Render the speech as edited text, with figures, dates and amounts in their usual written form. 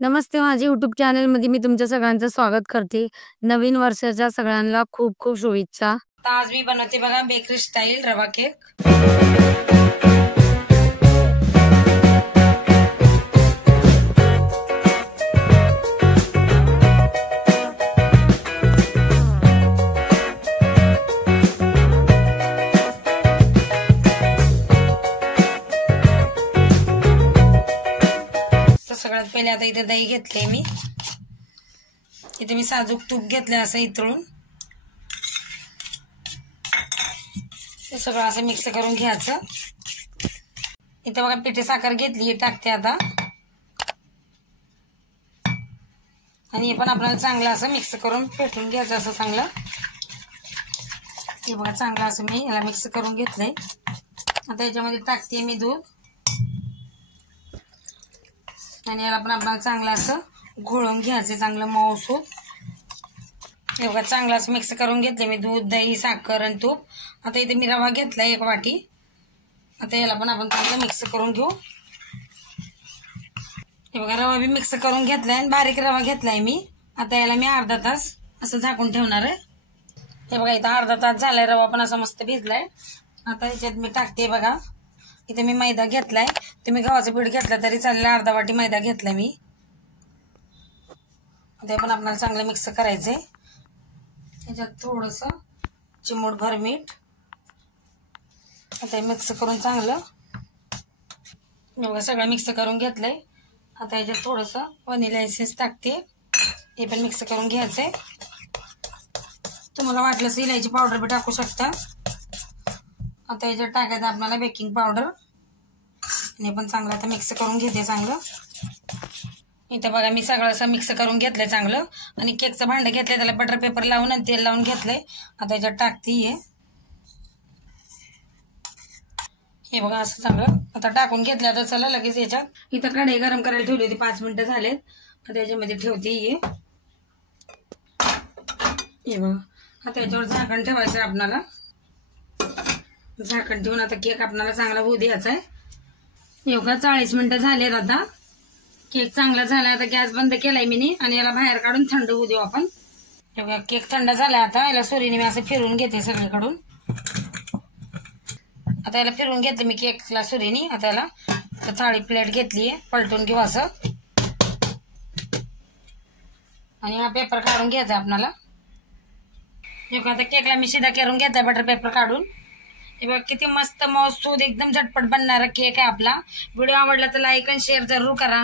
नमस्ते, माझ्या यूट्यूब चॅनलमध्ये मी तुमच्या सगळ्यांचं स्वागत करते. नवीन वर्षाच्या सगळ्यांना खूप खूप शुभेच्छा. आज मी बनवते बघा बेकरी स्टाईल रवा केक. सगळ्यात पहिले आता इथे दही घेतले मी. इथे मी साजूक तूप घेतले असं इतळून. हे सगळं असं मिक्स करून घ्यायचं. इथे बघा पिठी साखर घेतली, टाकते आता. आणि हे पण आपल्याला चांगलं असं मिक्स करून फेटून घ्यायचं असं चांगलं. हे बघा चांगलं असं मी याला मिक्स करून घेतलंय. आता याच्यामध्ये टाकते मी दूध. आणि याला पण आपल्याला चांगलं असं घोळून घ्यायचं, चांगलं मऊसूत. हे बघा चांगलं असं मिक्स करून घेतले मी दूध, दही, साखर आणि तूप. आता इथे मी रवा घेतलाय 1 वाटी. आता याला पण आपण चांगलं मिक्स करून घेऊ. हे बघा रवा बी मिक्स करून घेतलाय आणि बारीक रवा घेतलाय मी. आता याला मी अर्धा तास असं झाकून ठेवणार आहे. हे बघा इथं अर्धा तास झालाय, रवा पण असा मस्त भिजलाय. आता याच्यात मी टाकते बघा. इथे मी मैदा घेतलाय. तुम्ही गव्हाचं पीठ घेतलं तरी चालेल. अर्धा वाटी मैदा घेतलाय मी. ते पण आपल्याला चांगलं मिक्स करायचंय. याच्यात थोडस चिमूटभर मीठ. आता मिक्स करून चांगलं बघा सगळं मिक्स करून घेतलंय. आता याच्यात थोडस व्हॅनिला एसेन्स टाकते. हे पण मिक्स करून घ्यायचंय. तुम्हाला वाटलं इलायची पावडर बी टाकू शकता. आता याच्यात टाकायचं आपल्याला बेकिंग पावडर. आणि पण चांगलं आता मिक्स करून घेते चांगलं. इथं बघा मी सगळं असं मिक्स करून घेतलंय चांगलं. आणि केकचं भांडं घेतलंय, त्याला बटर पेपर लावून आणि तेल लावून घेतलंय. आता याच्यात टाकते हे बघा असं चांगलं आता टाकून घेतलं. आता चला लगेच याच्यात इथं कढई गरम करायला ठेवली होती, 5 मिनिटं झालेत. आता याच्यामध्ये ठेवते हे बघा. आता याच्यावर झाकण ठेवायचं आपल्याला. झाकण ठेवून आता केक आपल्याला चांगला होऊ द्यायचा आहे. हे बघा 40 मिनिटं झालेत. आता केक चांगला झालाय. आता गॅस बंद केलाय मी आणि याला बाहेर काढून थंड होऊ देऊ आपण. हे बघा केक थंड झालाय. आता याला सुरीने मी असं फिरून घेते सगळीकडून. आता याला फिरून घेतले मी केकला सुरीने. आता याला थाळी प्लेट घेतलीये, पलटून घेऊ असं. आणि हा पेपर काढून घ्यायचा आपल्याला. हे बघा आता केकला मी शिधा करून घेतलाय बटर पेपर काढून. हे बघा किती मस्त मऊसूद एकदम झटपट बनणारा केक आहे आपला. व्हिडिओ आवडला तर लाईक आणि शेअर जरूर करा.